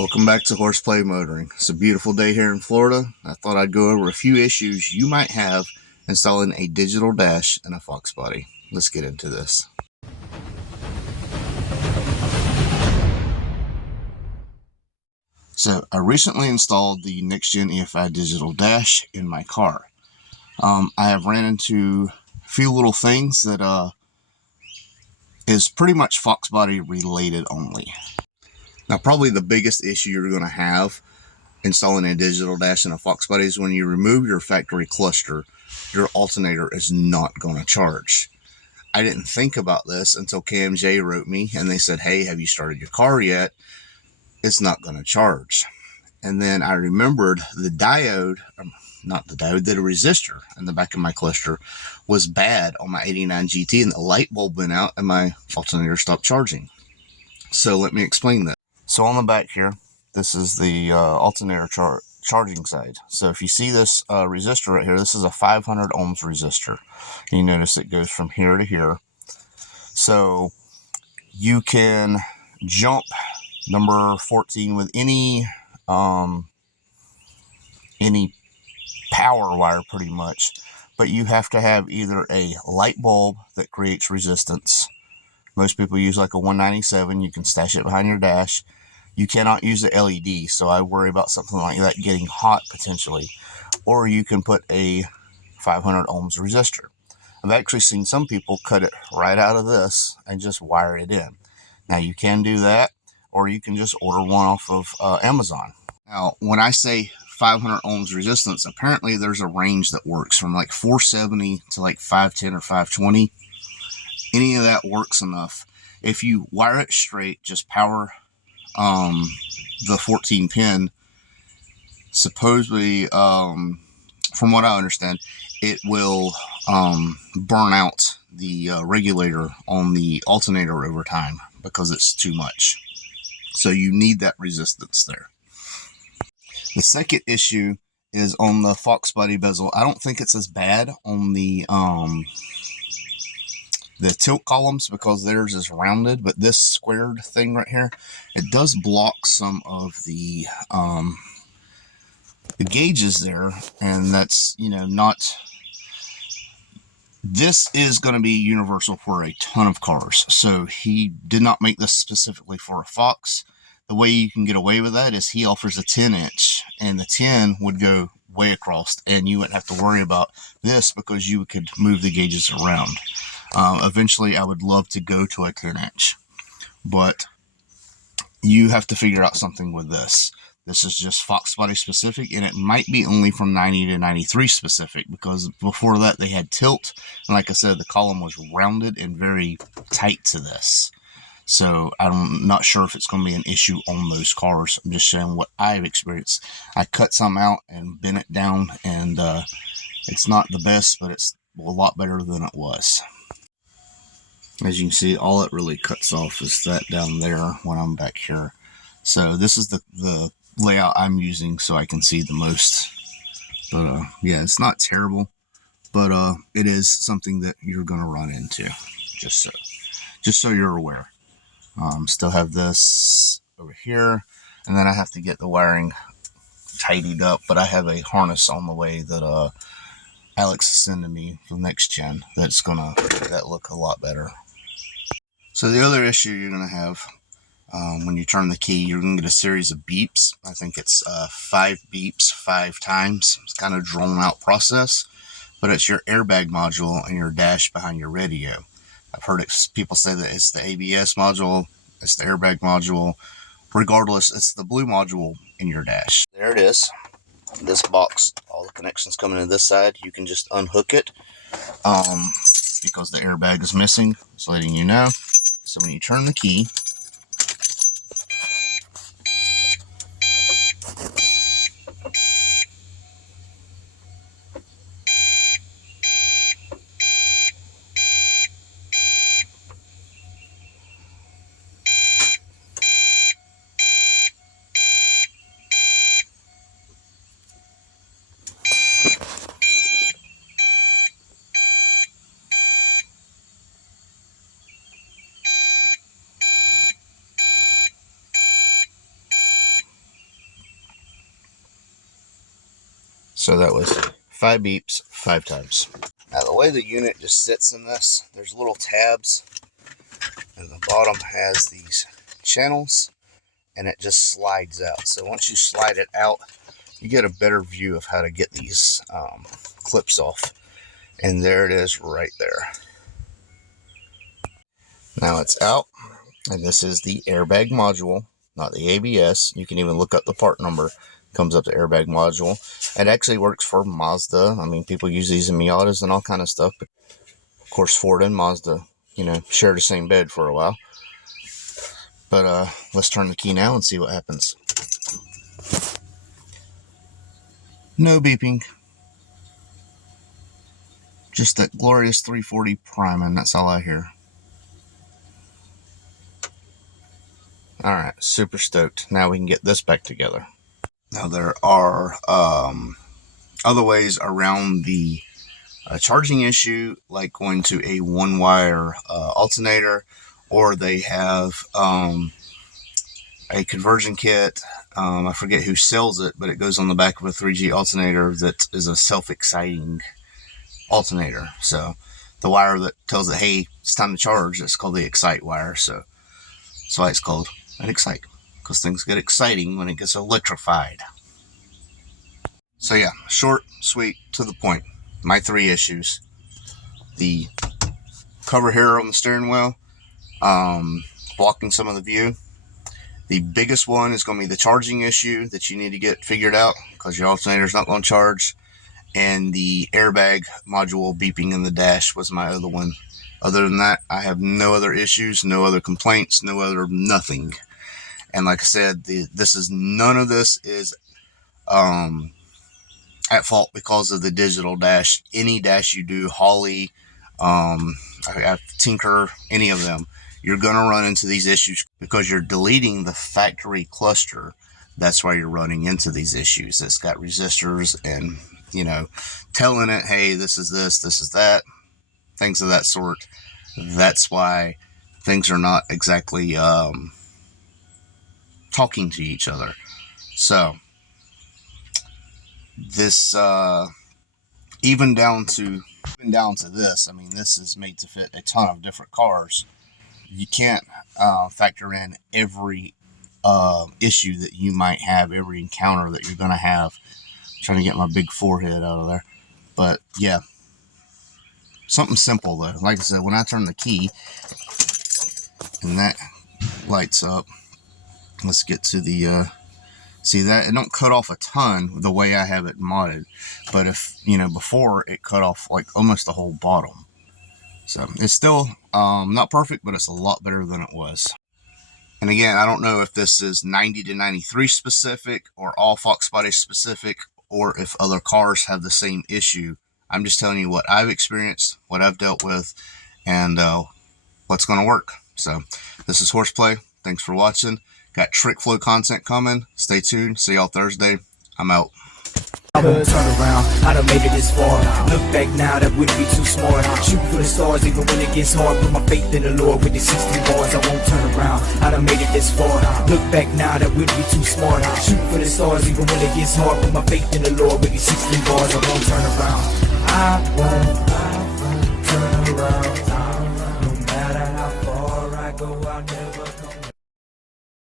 Welcome back to Horseplay Motoring. It's a beautiful day here in Florida. I thought I'd go over a few issues you might have installing a digital dash in a Foxbody. Let's get into this. So I recently installed the NexgenEfi Digital dash in my car. I have ran into a few little things that is pretty much Foxbody related only. Now, probably the biggest issue you're going to have installing a digital dash in a Foxbody is when you remove your factory cluster, your alternator is not going to charge. I didn't think about this until KMJ wrote me and they said, hey, have you started your car yet? It's not going to charge. And then I remembered the diode, not the diode, the resistor in the back of my cluster was bad on my 89 GT, and the light bulb went out and my alternator stopped charging. So let me explain that. So on the back here, this is the alternator charging side. So if you see this resistor right here, this is a 500 ohms resistor. You notice it goes from here to here. So you can jump number 14 with any power wire pretty much, but you have to have either a light bulb that creates resistance. Most people use like a 197. You can stash it behind your dash. You cannot use the LED, so I worry about something like that getting hot potentially. Or you can put a 500 ohms resistor. I've actually seen some people cut it right out of this and just wire it in. Now you can do that, or you can just order one off of Amazon. Now, when I say 500 ohms resistance, apparently there's a range that works from like 470 to like 510 or 520. Any of that works enough. If you wire it straight, just power the 14 pin, supposedly, from what I understand, it will burn out the regulator on the alternator over time because it's too much. So you need that resistance there. The second issue is on the Foxbody bezel. I don't think it's as bad on the tilt columns because theirs is rounded, but this squared thing right here, it does block some of the gauges there, and that's, not. This is going to be universal for a ton of cars, so he did not make this specifically for a Fox. The way you can get away with that is he offers a 10-inch, and the 10 would go way across, and you wouldn't have to worry about this because you could move the gauges around. Eventually, I would love to go to a 10-inch, but you have to figure out something with this. This is just Foxbody specific, and it might be only from 90 to 93 specific, because before that they had tilt, and like I said, the column was rounded and very tight to this. So I'm not sure if it's going to be an issue on those cars. I'm just showing what I've experienced. I cut some out and bent it down, and it's not the best, but it's a lot better than it was. As you can see, all it really cuts off is that down there when I'm back here. So this is the layout I'm using so I can see the most. But yeah, it's not terrible, but it is something that you're going to run into, just so you're aware. Still have this over here, and then I have to get the wiring tidied up, but I have a harness on the way that Alex is sending me from NextGen that's gonna make that look a lot better. So the other issue you're gonna have when you turn the key, you're gonna get a series of beeps. I think it's 5 beeps 5 times. It's kind of drawn out process, but it's your airbag module and your dash behind your radio. I've heard people say that it's the ABS module, it's the airbag module. Regardless, it's the blue module in your dash. There it is. This box, all the connections coming to this side, you can just unhook it because the airbag is missing. Just letting you know. So when you turn the key, So that was 5 beeps 5 times. Now the way the unit just sits in this, there's little tabs, and the bottom has these channels, and it just slides out. So once you slide it out, you get a better view of how to get these clips off. And there it is right there. Now it's out, and this is the airbag module, not the ABS. You can even look up the part number. Comes up the airbag module. It actually works for Mazda. I mean, people use these in Miatas and all kind of stuff, but of course Ford and Mazda, you know, share the same bed for a while. But let's turn the key now and see what happens. No beeping, just that glorious 340 priming. That's all I hear. All right, super stoked. Now we can get this back together. Now there are other ways around the charging issue, like going to a one-wire alternator, or they have a conversion kit. I forget who sells it, but it goes on the back of a 3G alternator that is a self-exciting alternator. So the wire that tells it, hey, it's time to charge, it's called the excite wire. So that's why it's called an excite, because things get exciting when it gets electrified. So yeah, short, sweet, to the point. My 3 issues: the cover here on the steering wheel, blocking some of the view. The biggest one is going to be the charging issue that you need to get figured out, because your alternator is not going to charge. And the airbag module beeping in the dash was my other one. Other than that, I have no other issues, no other complaints, no other nothing. And like I said, none of this is at fault because of the digital dash. Any dash you do, Holly, Tinker, any of them, you're going to run into these issues because you're deleting the factory cluster. That's why you're running into these issues. It's got resistors and, you know, telling it, hey, this is this, this is that, things of that sort. That's why things are not exactly talking to each other. So this even down to this, I mean, this is made to fit a ton of different cars. You can't factor in every issue that you might have, every encounter that you're going to have. I'm trying to get my big forehead out of there. But yeah, something simple though. Like I said, when I turn the key and that lights up, let's get to the see that it don't cut off a ton the way I have it modded, but if you know, before it cut off like almost the whole bottom. So it's still not perfect, but it's a lot better than it was. And again, I don't know if this is 90 to 93 specific or all Foxbody specific, or if other cars have the same issue. I'm just telling you what I've experienced, what I've dealt with, and what's going to work. So this is Horseplay. Thanks for watching. Got trick flow content coming. Stay tuned. See y'all Thursday. I'm out. I won't turn around, I done made it this far. Look back now, that wouldn't be too smart. Shoot for the stars even when it gets hard. Put my faith in the Lord with the 16 bars. I won't turn around, I done made it this far. Look back now, that wouldn't be too smart. Shoot for the stars even when it gets hard. Put my faith in the Lord with the 16 bars. I won't turn around, I won't turn around. No matter how far I go, I'll never